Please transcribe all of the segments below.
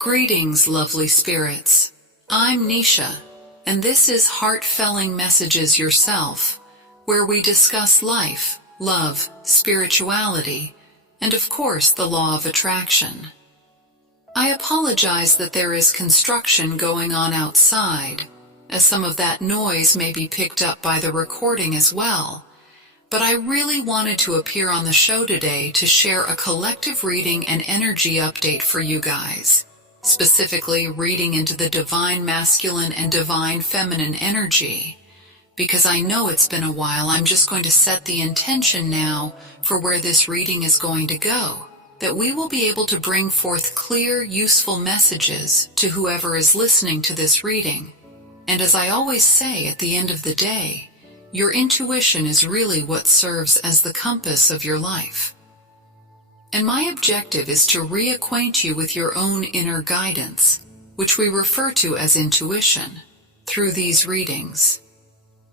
Greetings, lovely spirits. I'm Nisha, and this is Heartfelling Messages Yourself, where we discuss life, love, spirituality, and of course the law of attraction. I apologize that there is construction going on outside, as some of that noise may be picked up by the recording as well, but I really wanted to appear on the show today to share a collective reading and energy update for you guys. Specifically reading into the divine masculine and divine feminine energy. Because I know it's been a while, I'm just going to set the intention now for where this reading is going to go, that we will be able to bring forth clear, useful messages to whoever is listening to this reading. And as I always say at the end of the day, your intuition is really what serves as the compass of your life. And my objective is to reacquaint you with your own inner guidance, which we refer to as intuition, through these readings.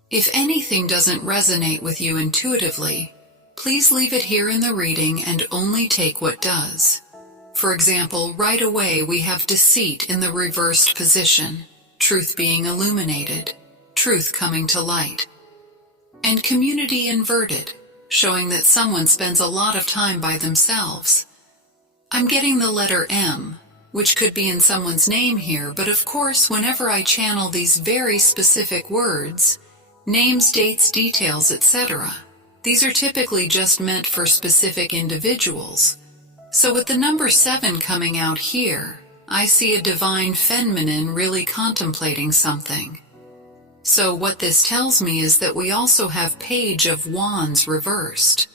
If anything doesn't resonate with you intuitively, please leave it here in the reading and only take what does. For example, right away we have deceit in the reversed position, truth being illuminated, truth coming to light, and community inverted, showing that someone spends a lot of time by themselves. I'm getting the letter M, which could be in someone's name here, but of course whenever I channel these very specific words, names, dates, details, etc., these are typically just meant for specific individuals. So with the number 7 coming out here, I see a divine feminine really contemplating something. So what this tells me is that we also have Page of Wands reversed.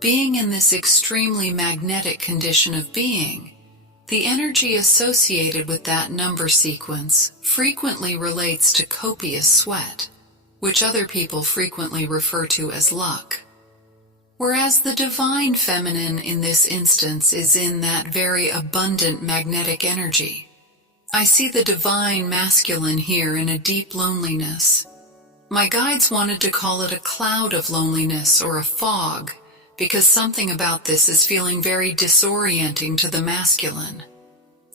Being in this extremely magnetic condition of being, the energy associated with that number sequence frequently relates to copious sweat, which other people frequently refer to as luck. Whereas the divine feminine in this instance is in that very abundant magnetic energy. I see the divine masculine here in a deep loneliness. My guides wanted to call it a cloud of loneliness or a fog, because something about this is feeling very disorienting to the masculine.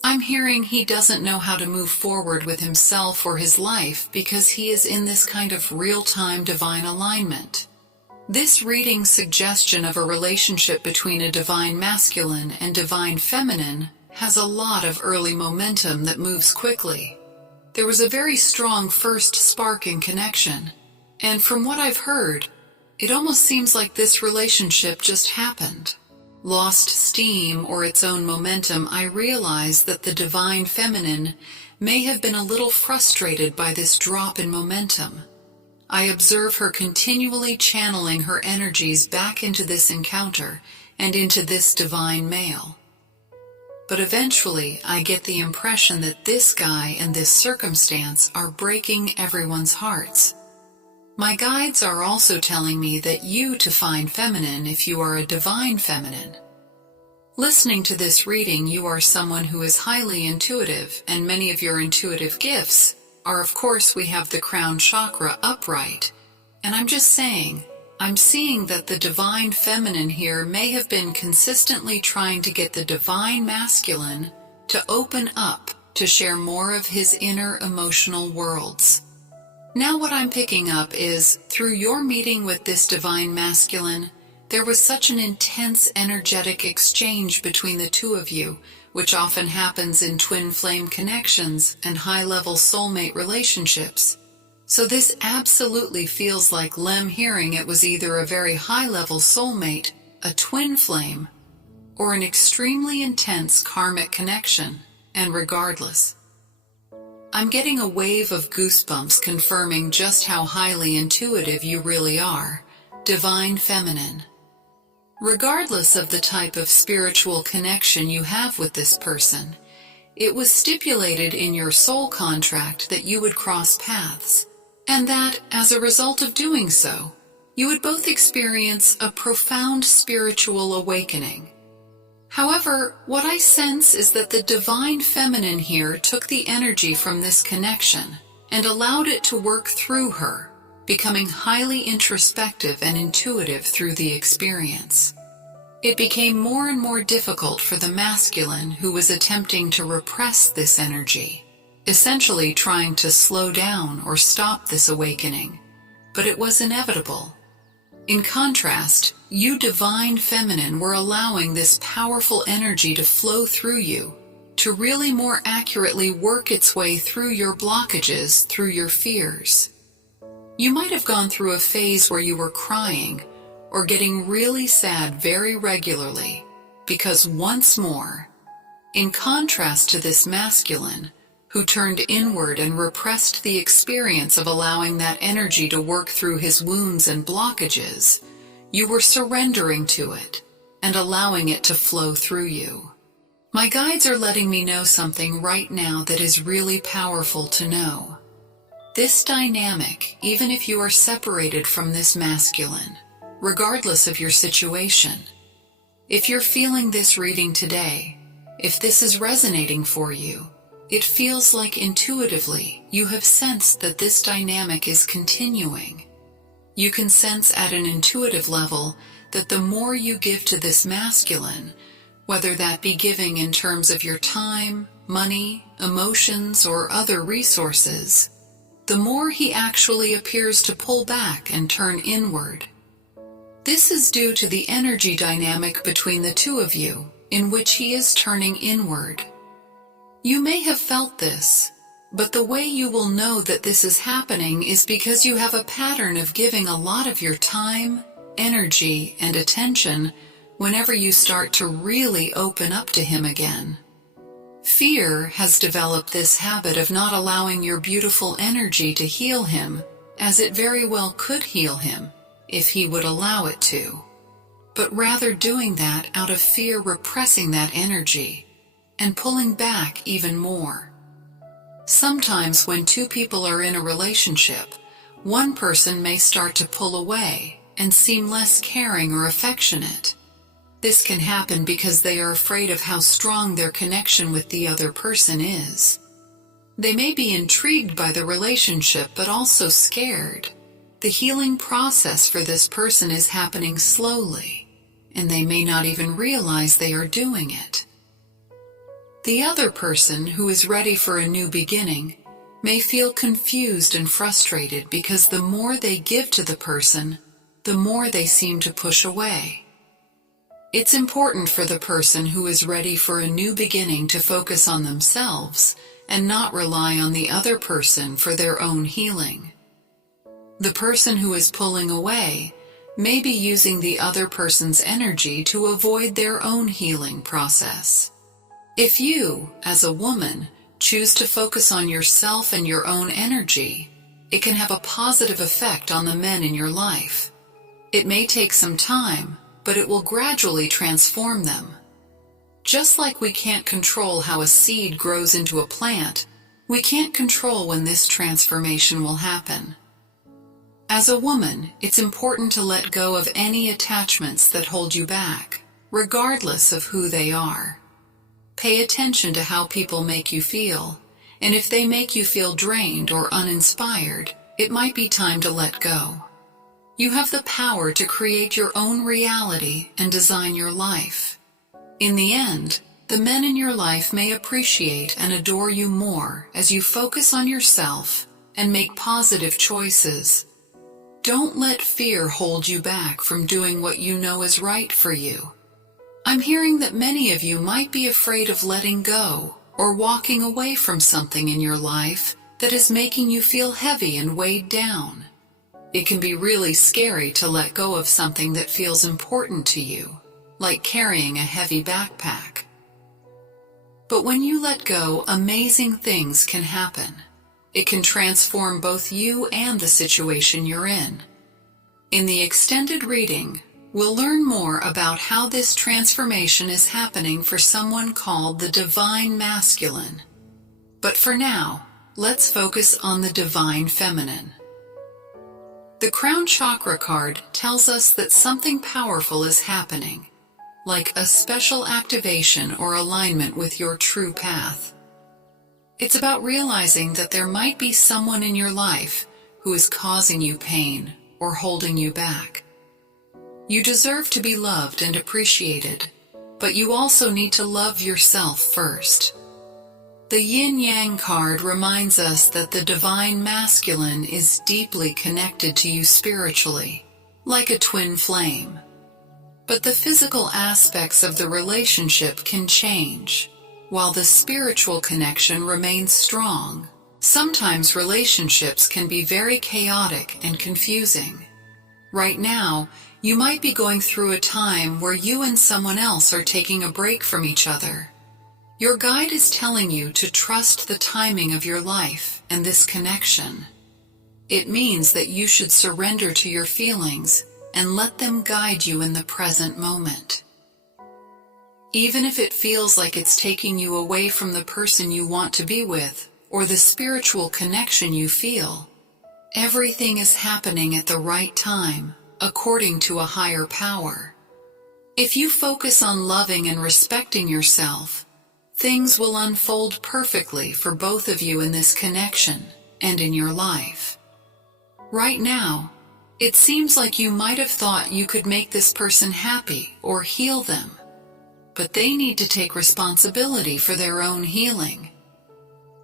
I'm hearing he doesn't know how to move forward with himself or his life because he is in this kind of real-time divine alignment. This reading's suggestion of a relationship between a divine masculine and divine feminine has a lot of early momentum that moves quickly. There was a very strong first spark in connection, and from what I've heard, it almost seems like this relationship just happened. Lost steam or its own momentum, I realize that the divine feminine may have been a little frustrated by this drop in momentum. I observe her continually channeling her energies back into this encounter and into this divine male. But eventually, I get the impression that this guy and this circumstance are breaking everyone's hearts. My guides are also telling me that you to find feminine if you are a divine feminine. Listening to this reading, you are someone who is highly intuitive, and many of your intuitive gifts are, of course, we have the crown chakra upright. And I'm just saying, I'm seeing that the divine feminine here may have been consistently trying to get the divine masculine to open up to share more of his inner emotional worlds. Now what I'm picking up is, through your meeting with this divine masculine, there was such an intense energetic exchange between the two of you, which often happens in twin flame connections and high-level soulmate relationships. So this absolutely feels like Lem hearing it was either a very high-level soulmate, a twin flame, or an extremely intense karmic connection, and regardless. I'm getting a wave of goosebumps confirming just how highly intuitive you really are, divine feminine. Regardless of the type of spiritual connection you have with this person, it was stipulated in your soul contract that you would cross paths. And that, as a result of doing so, you would both experience a profound spiritual awakening. However, what I sense is that the divine feminine here took the energy from this connection and allowed it to work through her, becoming highly introspective and intuitive through the experience. It became more and more difficult for the masculine who was attempting to repress this energy, essentially trying to slow down or stop this awakening, but it was inevitable. In contrast, you divine feminine were allowing this powerful energy to flow through you, to really more accurately work its way through your blockages, through your fears. You might have gone through a phase where you were crying or getting really sad very regularly, because once more, in contrast to this masculine, who turned inward and repressed the experience of allowing that energy to work through his wounds and blockages, you were surrendering to it and allowing it to flow through you. My guides are letting me know something right now that is really powerful to know. This dynamic, even if you are separated from this masculine, regardless of your situation, if you're feeling this reading today, if this is resonating for you, it feels like intuitively you have sensed that this dynamic is continuing. You can sense at an intuitive level that the more you give to this masculine, whether that be giving in terms of your time, money, emotions, or other resources, the more he actually appears to pull back and turn inward. This is due to the energy dynamic between the two of you, in which he is turning inward. You may have felt this, but the way you will know that this is happening is because you have a pattern of giving a lot of your time, energy, and attention whenever you start to really open up to him again. Fear has developed this habit of not allowing your beautiful energy to heal him, as it very well could heal him, if he would allow it to, but rather doing that out of fear, repressing that energy and pulling back even more. Sometimes when two people are in a relationship, one person may start to pull away and seem less caring or affectionate. This can happen because they are afraid of how strong their connection with the other person is. They may be intrigued by the relationship but also scared. The healing process for this person is happening slowly, and they may not even realize they are doing it. The other person, who is ready for a new beginning, may feel confused and frustrated because the more they give to the person, the more they seem to push away. It's important for the person who is ready for a new beginning to focus on themselves and not rely on the other person for their own healing. The person who is pulling away may be using the other person's energy to avoid their own healing process. If you, as a woman, choose to focus on yourself and your own energy, it can have a positive effect on the men in your life. It may take some time, but it will gradually transform them. Just like we can't control how a seed grows into a plant, we can't control when this transformation will happen. As a woman, it's important to let go of any attachments that hold you back, regardless of who they are. Pay attention to how people make you feel, and if they make you feel drained or uninspired, it might be time to let go. You have the power to create your own reality and design your life. In the end, the men in your life may appreciate and adore you more as you focus on yourself and make positive choices. Don't let fear hold you back from doing what you know is right for you. I'm hearing that many of you might be afraid of letting go or walking away from something in your life that is making you feel heavy and weighed down. It can be really scary to let go of something that feels important to you, like carrying a heavy backpack. But when you let go, amazing things can happen. It can transform both you and the situation you're in. In the extended reading, we'll learn more about how this transformation is happening for someone called the Divine Masculine. But for now, let's focus on the Divine Feminine. The Crown Chakra card tells us that something powerful is happening, like a special activation or alignment with your true path. It's about realizing that there might be someone in your life who is causing you pain or holding you back. You deserve to be loved and appreciated, but you also need to love yourself first. The yin-yang card reminds us that the divine masculine is deeply connected to you spiritually, like a twin flame. But the physical aspects of the relationship can change, while the spiritual connection remains strong. Sometimes relationships can be very chaotic and confusing. Right now, you might be going through a time where you and someone else are taking a break from each other. Your guide is telling you to trust the timing of your life and this connection. It means that you should surrender to your feelings and let them guide you in the present moment. Even if it feels like it's taking you away from the person you want to be with or the spiritual connection you feel, everything is happening at the right time, according to a higher power. If you focus on loving and respecting yourself, things will unfold perfectly for both of you in this connection and in your life. Right now, it seems like you might have thought you could make this person happy or heal them, but they need to take responsibility for their own healing.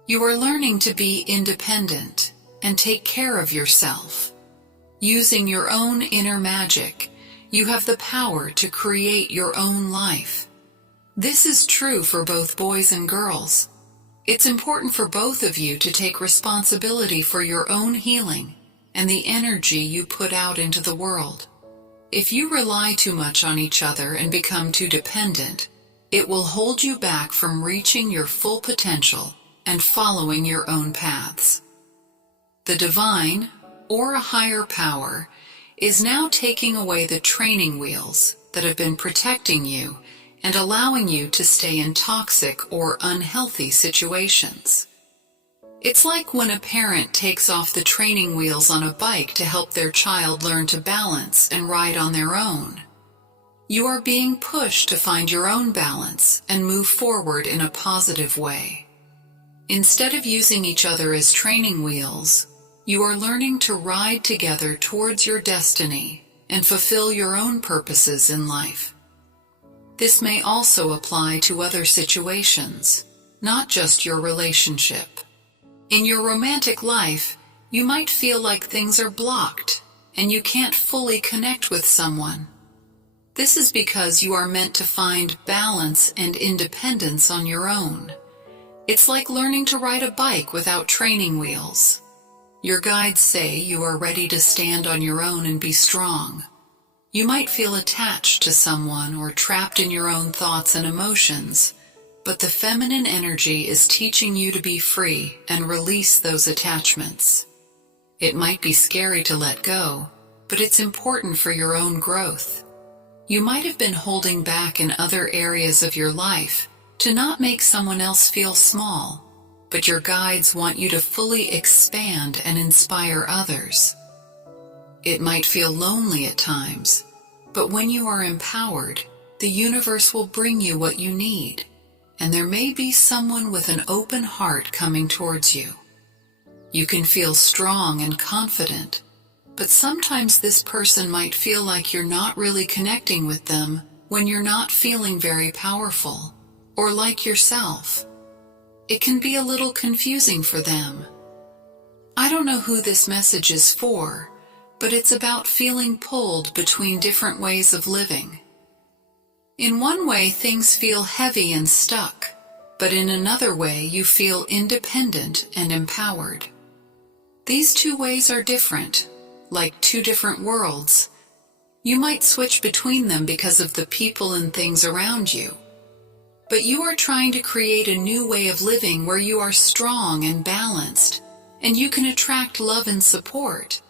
You are learning to be independent and take care of yourself. Using your own inner magic, you have the power to create your own life. This is true for both boys and girls. It's important for both of you to take responsibility for your own healing and the energy you put out into the world. If you rely too much on each other and become too dependent, it will hold you back from reaching your full potential and following your own paths. The divine, or a higher power, is now taking away the training wheels that have been protecting you and allowing you to stay in toxic or unhealthy situations. It's like when a parent takes off the training wheels on a bike to help their child learn to balance and ride on their own. You are being pushed to find your own balance and move forward in a positive way. Instead of using each other as training wheels, you are learning to ride together towards your destiny and fulfill your own purposes in life. This may also apply to other situations, not just your relationship. In your romantic life, you might feel like things are blocked and you can't fully connect with someone. This is because you are meant to find balance and independence on your own. It's like learning to ride a bike without training wheels. Your guides say you are ready to stand on your own and be strong. You might feel attached to someone or trapped in your own thoughts and emotions, but the feminine energy is teaching you to be free and release those attachments. It might be scary to let go, but it's important for your own growth. You might have been holding back in other areas of your life to not make someone else feel small, but your guides want you to fully expand and inspire others. It might feel lonely at times, but when you are empowered, the universe will bring you what you need, and there may be someone with an open heart coming towards you. You can feel strong and confident, but sometimes this person might feel like you're not really connecting with them when you're not feeling very powerful, or like yourself. It can be a little confusing for them. I don't know who this message is for, but it's about feeling pulled between different ways of living. In one way, things feel heavy and stuck, but in another way, you feel independent and empowered. These two ways are different, like two different worlds. You might switch between them because of the people and things around you. But you are trying to create a new way of living where you are strong and balanced, and you can attract love and support.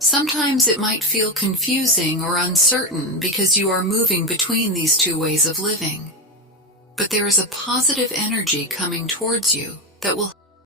Sometimes it might feel confusing or uncertain because you are moving between these two ways of living. But there is a positive energy coming towards you that will